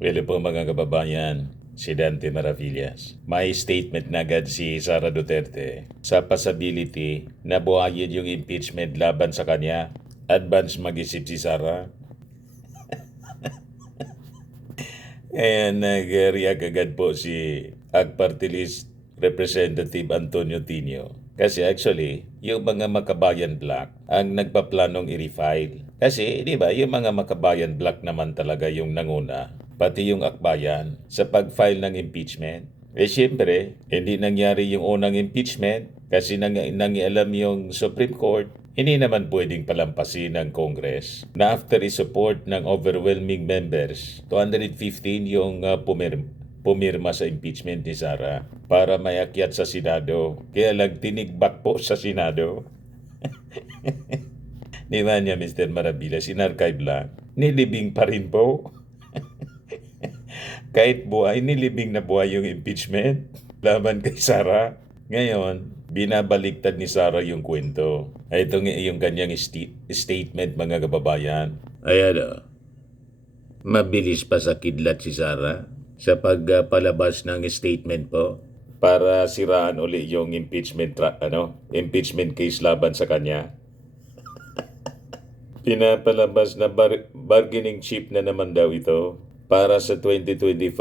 Well po mga kababayan, si Dante Maravillas. May statement na agad si Sara Duterte sa possibility na buhayin yung impeachment laban sa kanya. Advance mag-isip si Sara. Kaya nag-react agad po si Party List Representative Antonio Tino. Kasi actually, yung mga Makabayan Black ang nagpaplanong i-refile. Kasi, di ba, yung mga Makabayan Black naman talaga yung nanguna, pati yung Akbayan, sa pag-file ng impeachment. Eh siyempre, hindi nangyari yung unang impeachment kasi nangialam yung Supreme Court. Hindi naman pwedeng palampasin ng Congress na after i-support ng overwhelming members, 215 yung pumirma sa impeachment ni Sara para mayakyat sa Senado. Kaya lang tinigbak po sa Senado. Di ba niya, Mr. Maravillas, in-archive lang. Nilibing pa rin po. Kahit buhay, nilibing na buhay yung impeachment laban kay Sara. Ngayon, binabaliktad ni Sara yung kwento. Ito nga yung kanyang statement, mga kababayan. Ayan o. Mabilis pa sa kidlat si Sara sa pagpalabas ng statement po para siraan uli yung impeachment case laban sa kanya. Pinapalabas na bargaining chip na naman daw ito para sa 2026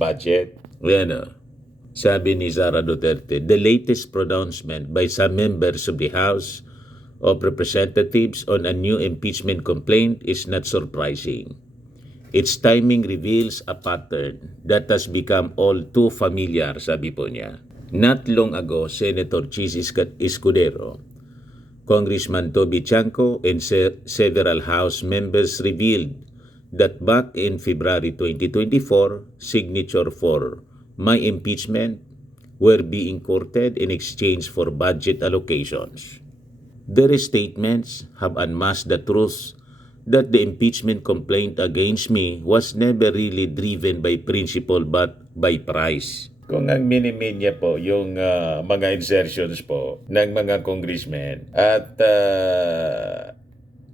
budget. Ayan o. Sabi ni Sara Duterte, the latest pronouncement by some members of the House of Representatives on a new impeachment complaint is not surprising. Its timing reveals a pattern that has become all too familiar, sabi po niya. Not long ago, Senator Chis Escudero, Congressman Toby Chanco, and several House members revealed that back in February 2024, signature for my impeachment were being courted in exchange for budget allocations. Their statements have unmasked the truth that the impeachment complaint against me was never really driven by principle but by price. Kung ang minimin niya po yung mga insertions po ng mga congressmen at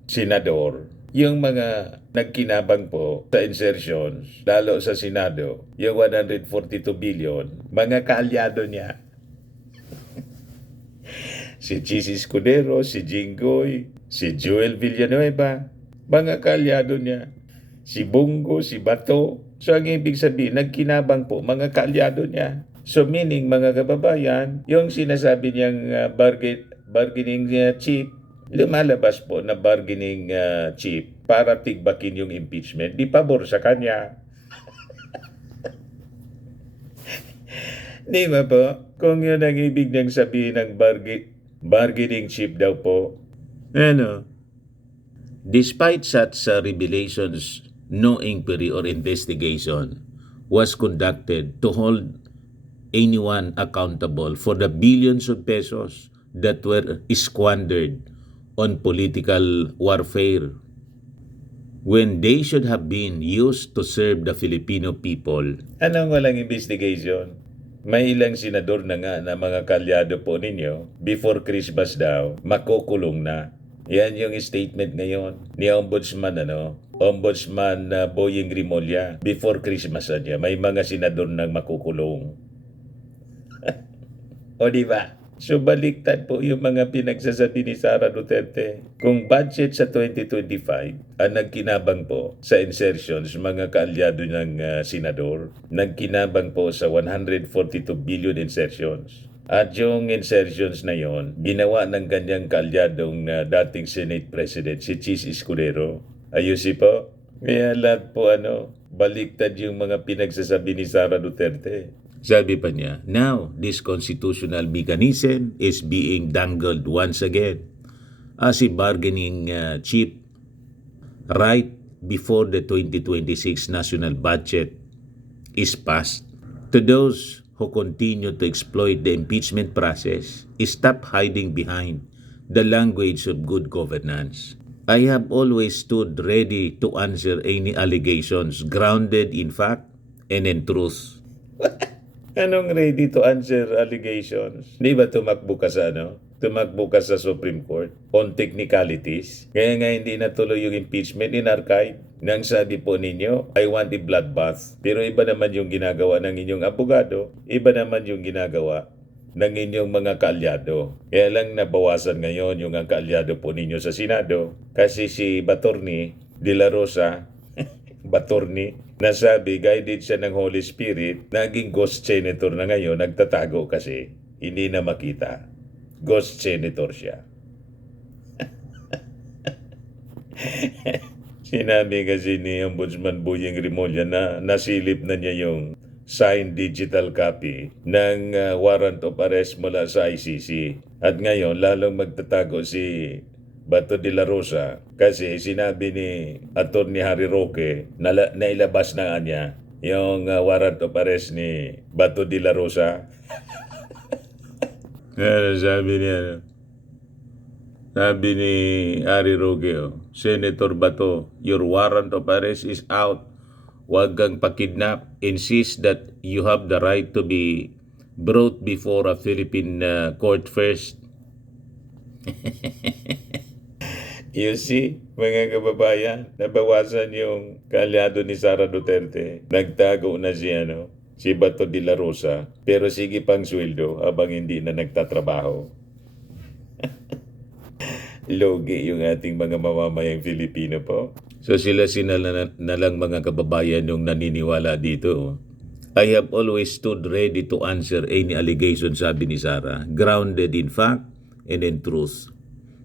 senador, yung mga nagkinabang po sa insertions, lalo sa Senado, yung 142 billion, mga kaalyado niya. Si Chis Escudero, si Jinggoy, si Joel Villanueva, mga kaalyado niya. Si Bungo, si Bato. So ang ibig sabihin, nagkinabang po, mga kaalyado niya. So meaning, mga kababayan, yung sinasabi niyang bargaining chip, lumalabas po na bargaining chip para tigbakin yung impeachment, di pabor sa kanya. Di ba po? Kung yun ang ibig niyang sabihin ng bargaining chip daw po. Ano? Despite such revelations, no inquiry or investigation was conducted to hold anyone accountable for the billions of pesos that were squandered on political warfare when they should have been used to serve the Filipino people. Anong walang investigation? May ilang senador na nga na mga kalyado po ninyo, before Christmas daw, makukulong na. Yan yung statement ngayon ni Ombudsman Boying Rimulya. Before Christmas niya, may mga senador nang makukulong. O di ba? So baliktad po yung mga pinagsasabi ni Sara Duterte. Kung budget sa 2025 ang nagkinabang po sa insertions mga kaalyado ng senador, nagkinabang po sa 142 billion insertions. At yung insertions na yon, ginawa ng kanyang kaalyadong dating Senate President si Chis Escudero. Ayusin po. Kaya lahat po baliktad yung mga pinagsasabi ni Sara Duterte. Sabi pa niya, now this constitutional mechanism is being dangled once again as a bargaining chip right before the 2026 national budget is passed. To those who continue to exploit the impeachment process, stop hiding behind the language of good governance. I have always stood ready to answer any allegations grounded in fact and in truth. Anong ready to answer allegations? Di ba tumakbo ka sa tumakbo ka sa Supreme Court on technicalities. Kaya nga hindi natuloy yung impeachment in archive. Nang sabi po ninyo, I want a bloodbath. Pero iba naman yung ginagawa ng inyong abogado, iba naman yung ginagawa ng inyong mga kaalyado. Kaya lang nabawasan ngayon yung kaalyado po ninyo sa Senado kasi si Batorni de la Rosa, Batorni, nasabi guided siya ng Holy Spirit, naging ghost senator na ngayon, nagtatago kasi, hindi na makita. Ghost senator siya. Sinabi kasi ni Ombudsman Boyeng Rimulya na nasilip na niya yung signed digital copy ng warrant of arrest mula sa ICC. At ngayon, lalong magtatago si Bato de la Rosa kasi sinabi ni Atty. Harry Roque na nailabas na niya yung warrant of arrest ni Bato de la Rosa. Sabi niya, sabi ni Harry Roque, Senator Bato, your warrant of arrest is out. Huwag kang pakidnap. Insist that you have the right to be brought before a Philippine court first. You see, mga kababayan, nabawasan yung kaalyado ni Sara Duterte. Nagtago na si Bato de la Rosa, pero sige pang sweldo habang hindi na nagtatrabaho. Logi yung ating mga mamamayang Filipino po. So sila na lang mga kababayan yung naniniwala dito. I have always stood ready to answer any allegation, sabi ni Sara, grounded in fact and in truth.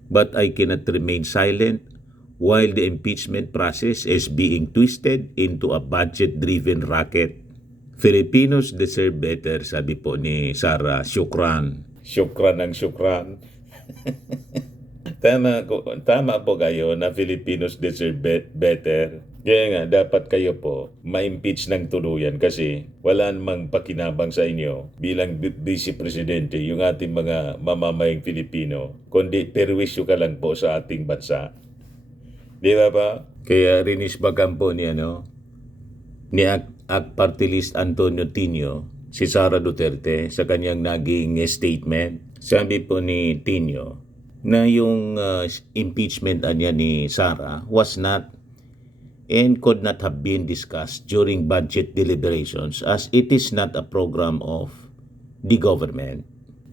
But I cannot remain silent while the impeachment process is being twisted into a budget-driven racket. Filipinos deserve better, sabi po ni Sara. Syukran. Syukran ang syukran. Tama po kayo na Filipinos deserve better. Kaya nga, dapat kayo po ma-impeach ng tuluyan kasi wala namang pakinabang sa inyo bilang Vice Presidente yung ating mga mamamayang Filipino, kundi perwisyo ka lang po sa ating bansa. Di ba ba? Kaya rinisbagan po ni Party List Antonio Tino si Sara Duterte sa kanyang naging statement. Sabi po ni Tino na yung impeachment niya ni Sara was not and could not have been discussed during budget deliberations as it is not a program of the government.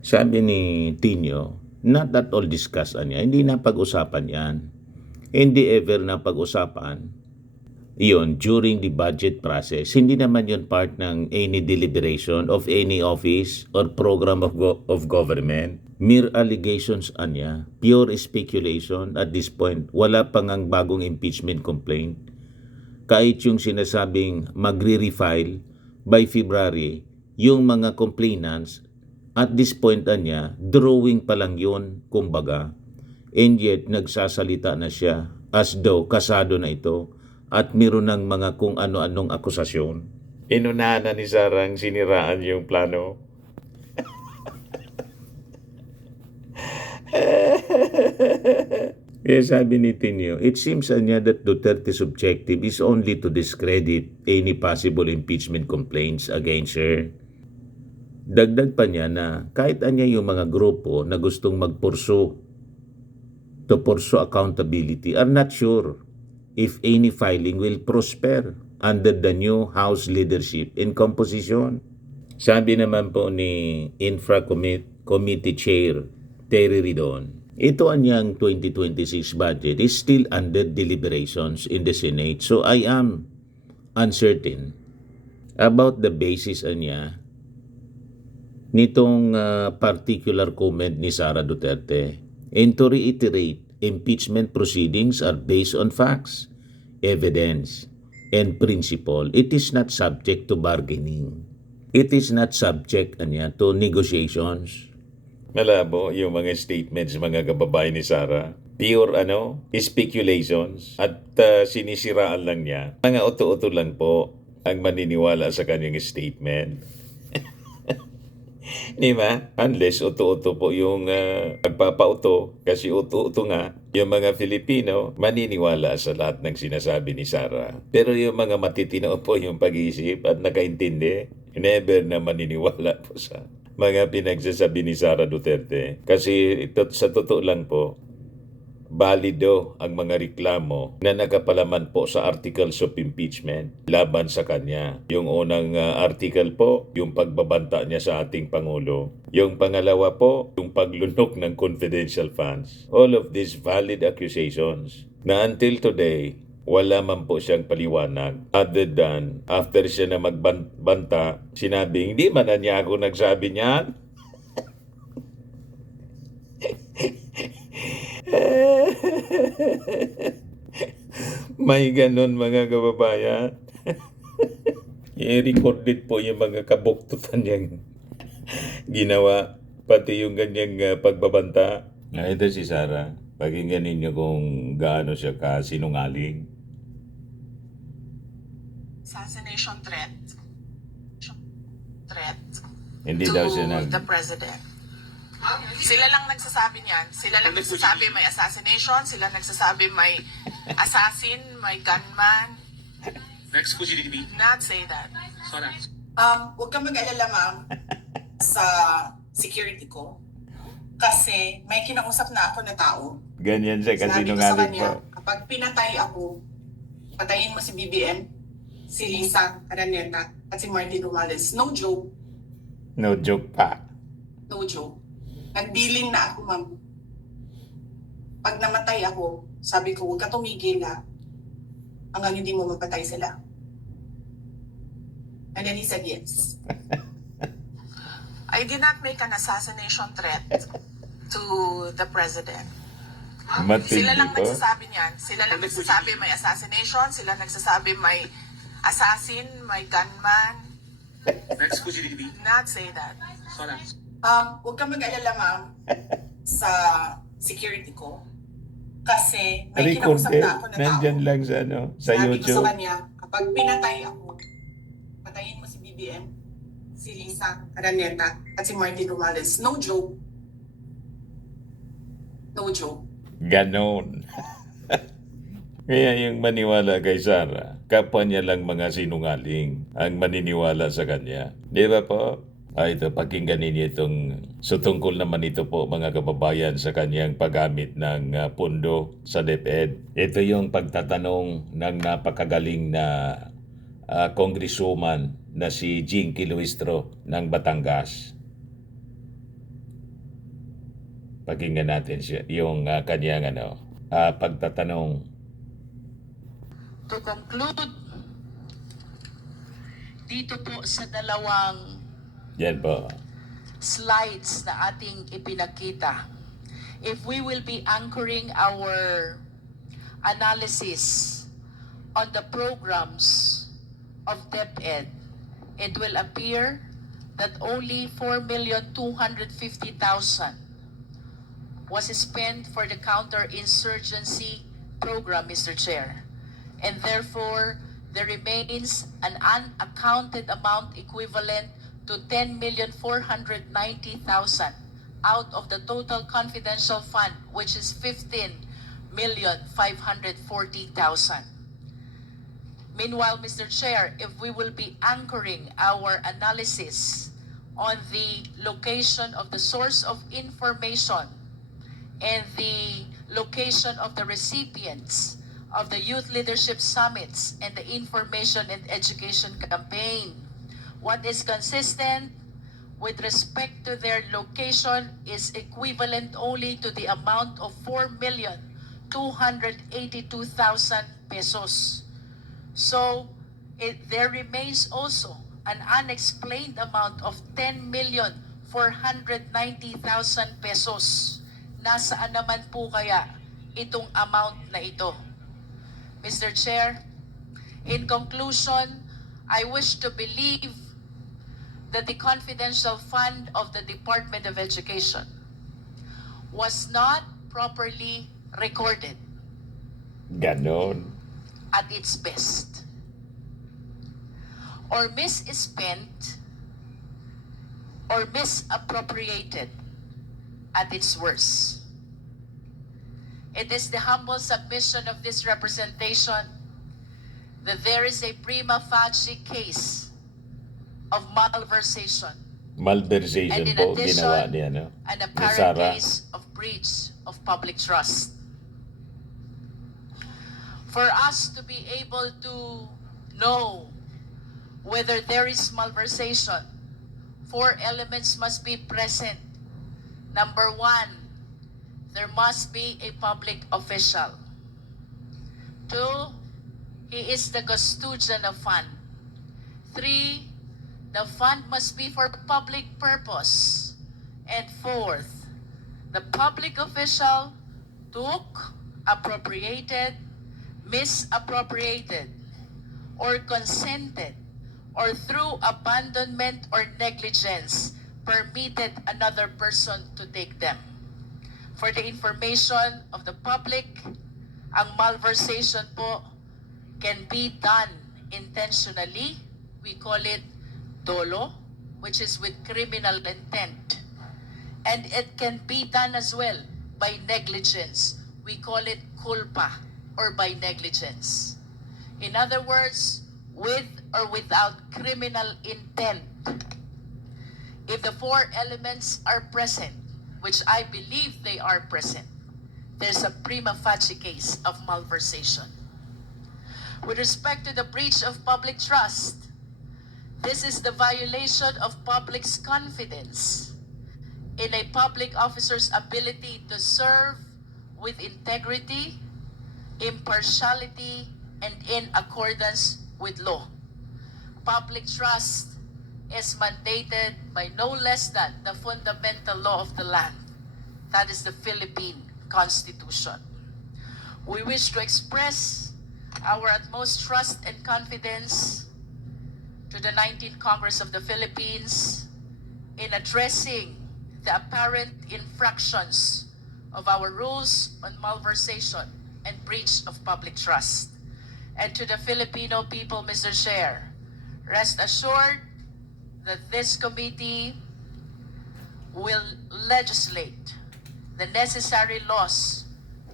Sabi ni Tino, not at all discussed niya. Hindi na pag-usapan yan. Hindi ever na pag-usapan yun during the budget process. Hindi naman yun part ng any deliberation of any office or program of government. Mere allegations niya. Pure speculation at this point. Wala pang ang bagong impeachment complaint. Kahit yung sinasabing magre-refile by February, yung mga complainants, at this point niya, drawing pa lang yun, kumbaga. And yet, nagsasalita na siya as though kasado na ito at meron ng mga kung ano-anong akusasyon. Inunahan na ni Sarang siniraan yung plano. Kaya sabi ni Tino, it seems niya that Duterte's objective is only to discredit any possible impeachment complaints against her. Dagdag pa niya na kahit anya yung mga grupo na gustong to pursue accountability are not sure if any filing will prosper under the new House leadership and composition. Sabi naman po ni Infra Committee Chair Terry Ridon, ito anyang 2026 budget is still under deliberations in the Senate. So I am uncertain about the basis niya nitong particular comment ni Sara Duterte. And to reiterate, impeachment proceedings are based on facts, evidence, and principle. It is not subject to bargaining. It is not subject to negotiations. Malabo yung mga statements mga kababayan ni Sara. Pure speculations at sinisiraan lang niya. Mga uto-uto lang po ang maniniwala sa kanyang statement. Di ba? Unless uto-uto po yung pagpapauto kasi uto-uto nga yung mga Filipino maniniwala sa lahat ng sinasabi ni Sara. Pero yung mga matitino po yung pag-iisip at nakaintindi, never na maniniwala po sa mga pinagsasabi ni Sara Duterte. Kasi ito, sa totoo lang po, balido ang mga reklamo na nakapalaman po sa articles of impeachment laban sa kanya. Yung unang article po, yung pagbabanta niya sa ating Pangulo. Yung pangalawa po, yung paglunok ng confidential funds. All of these valid accusations na until today, wala man po siyang paliwanag other than after siya na magbanta, sinabing, hindi man na niya ako nagsabi niyan. May ganun mga kababayan. I-recorded po yung mga kabuktutan niyang ginawa, pati yung ganyang pagbabanta. Ito si Sara. Pakinggan ninyo kung gaano siya kasinungaling. Assassination threat. Hindi to daw siya the president. Sila lang nagsasabi niyan. Sila lang nagsasabi may assassination. Sila nagsasabi may assassin, may gunman. Next po, GDP. Not say that. Sana. Huwag kang mag-alala, ma'am, sa security ko. Kasi may kinausap na ako na tao. Ganyan siya Sabi ko kasinungaling sa po. kanya, kapag pinatay ako, patayin mo si BBM, si Lisa Araneta, at si Martin Romales. No joke. No joke pa. No joke. Nagbilin na ako, ma'am. Pag namatay ako, sabi ko, huwag ka tumigil na hanggang hindi mo mapatay sila. And then he said yes. I did not make an assassination threat to the president. Matindi Sila lang po. nagsasabi niyan. Sila lang nagsasabi may assassination. Sila nagsasabi may assassin, may gunman. Next po, GDP. Not say that. Sana. Huwag kang mag-alala, ma'am, sa security ko. Kasi may kinausap Recorded. na ako na tao. Nandyan lang sa, sa Sabi ko YouTube. sa kanya, kapag pinatay ako, patayin mo si BBM, si Lisa Araneta, at si Martin Romales. No joke. No joke. Ganon. Kaya yung maniwala kay Sara, kapwa niya lang mga sinungaling ang maniniwala sa kanya. Di ba po? Ito, pakinggan ninyo itong tungkol naman ito po mga kababayan sa kanyang paggamit ng pondo sa DepEd. Ito yung pagtatanong ng napakagaling na congresswoman na si Jinky Luistro ng Batangas. Pakinggan natin siya, yung kanyang pagtatanong. To conclude, dito po sa dalawang Yan po. slides na ating ipinakita, if we will be anchoring our analysis on the programs of DepEd, it will appear that only 4,250,000 was spent for the counterinsurgency program, Mr. Chair. And therefore, there remains an unaccounted amount equivalent to 10,490,000 out of the total confidential fund, which is 15,540,000. Meanwhile, Mr. Chair, if we will be anchoring our analysis on the location of the source of information and the location of the recipients of the Youth Leadership Summits and the Information and Education Campaign, what is consistent with respect to their location is equivalent only to the amount of 4,282,000 pesos. So, there remains also an unexplained amount of 10,490,000 pesos. Nasaan naman po kaya itong amount na ito? Mr. Chair, in conclusion, I wish to believe that the confidential fund of the Department of Education was not properly recorded Ganon. at its best, or misspent or misappropriated at its worst. It is the humble submission of this representation that there is a prima facie case of malversation Malversation And in po addition, ginawa niya, no? an Ni apparent Sara. case of breach of public trust. For us to be able to know whether there is malversation, 4 elements must be present. Number 1, there must be a public official. 2, he is the custodian of fund. 3, the fund must be for public purpose. And 4th, the public official took, appropriated, misappropriated, or consented, or through abandonment or negligence, permitted another person to take them. For the information of the public, ang malversation po can be done intentionally. We call it dolo, which is with criminal intent. And it can be done as well by negligence. We call it culpa, or by negligence. In other words, with or without criminal intent. If the 4 elements are present, which I believe they are present, there's a prima facie case of malversation. With respect to the breach of public trust, this is the violation of public's confidence in a public officer's ability to serve with integrity, impartiality, and in accordance with law. Public trust is mandated by no less than the fundamental law of the land. That is the Philippine Constitution. We wish to express our utmost trust and confidence to the 19th Congress of the Philippines in addressing the apparent infractions of our rules on malversation and breach of public trust. And to the Filipino people, Mr. Chair, rest assured that this committee will legislate the necessary laws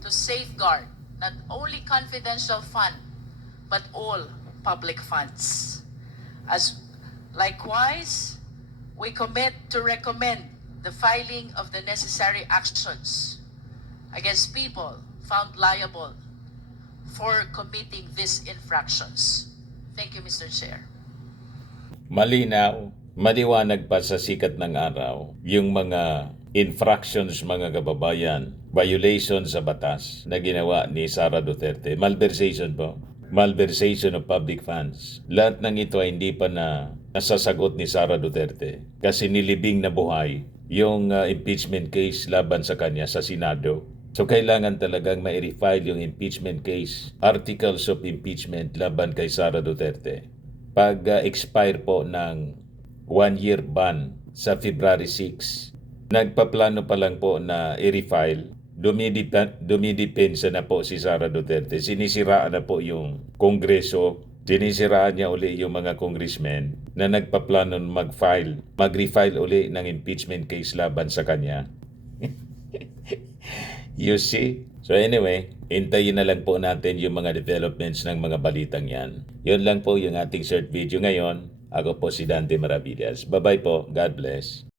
to safeguard not only confidential fund, but all public funds. As likewise, we commit to recommend the filing of the necessary actions against people found liable for committing these infractions. Thank you, Mr. Chair. Malinaw, maliwanag pa sa sikat ng araw yung mga infractions, mga kababayan, violations sa batas na ginawa ni Sara Duterte. Malversation po. Malversation of public funds. Lahat ng ito ay hindi pa na nasasagot ni Sara Duterte kasi nilibing na buhay yung impeachment case laban sa kanya sa Senado. So kailangan talagang ma-refile yung impeachment case, articles of impeachment laban kay Sara Duterte. Pag expire po ng 1-year ban sa February 6, nagpaplano pa lang po na i-refile, dumidepensa na po si Sara Duterte. Sinisiraan na po yung Kongreso, sinisiraan niya uli yung mga congressmen na nagpaplano mag-refile uli ng impeachment case laban sa kanya. You see? So anyway, hintayin na lang po natin yung mga developments ng mga balitang yan. Yun lang po yung ating short video ngayon. Ako po si Dante Maravillas. Bye-bye po. God bless.